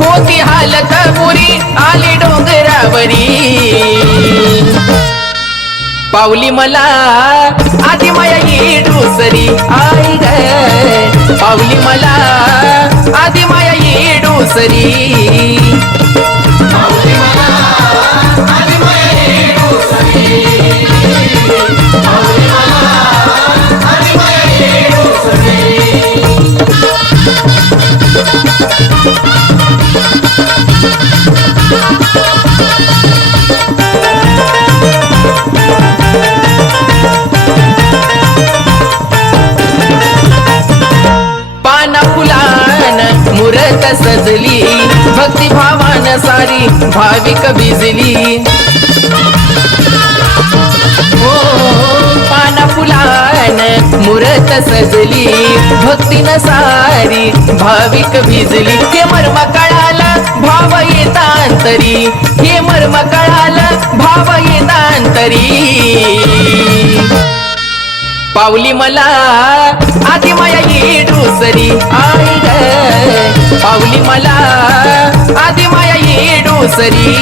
होती हालत बुरी आली डोंगरावरी पावली मला आधी माया येडूसरी आई ग पावली मला आधी माया येडूसरी पावली मला आधी माया येडूसरी पावली मला आधी माया येडूसरी मुरत सजली भक्ती भावान सारी भाविक भिजली हो पाना फुलान मुरत सजली भक्तीन सारी भाविक भिजली हे मर्म कळाला भाव येतांतरी हे मर्म कळाला भाव येतांतरी पावली मला आधी माया येडूसरी आई ग पावली मला आधी माया येडूसरी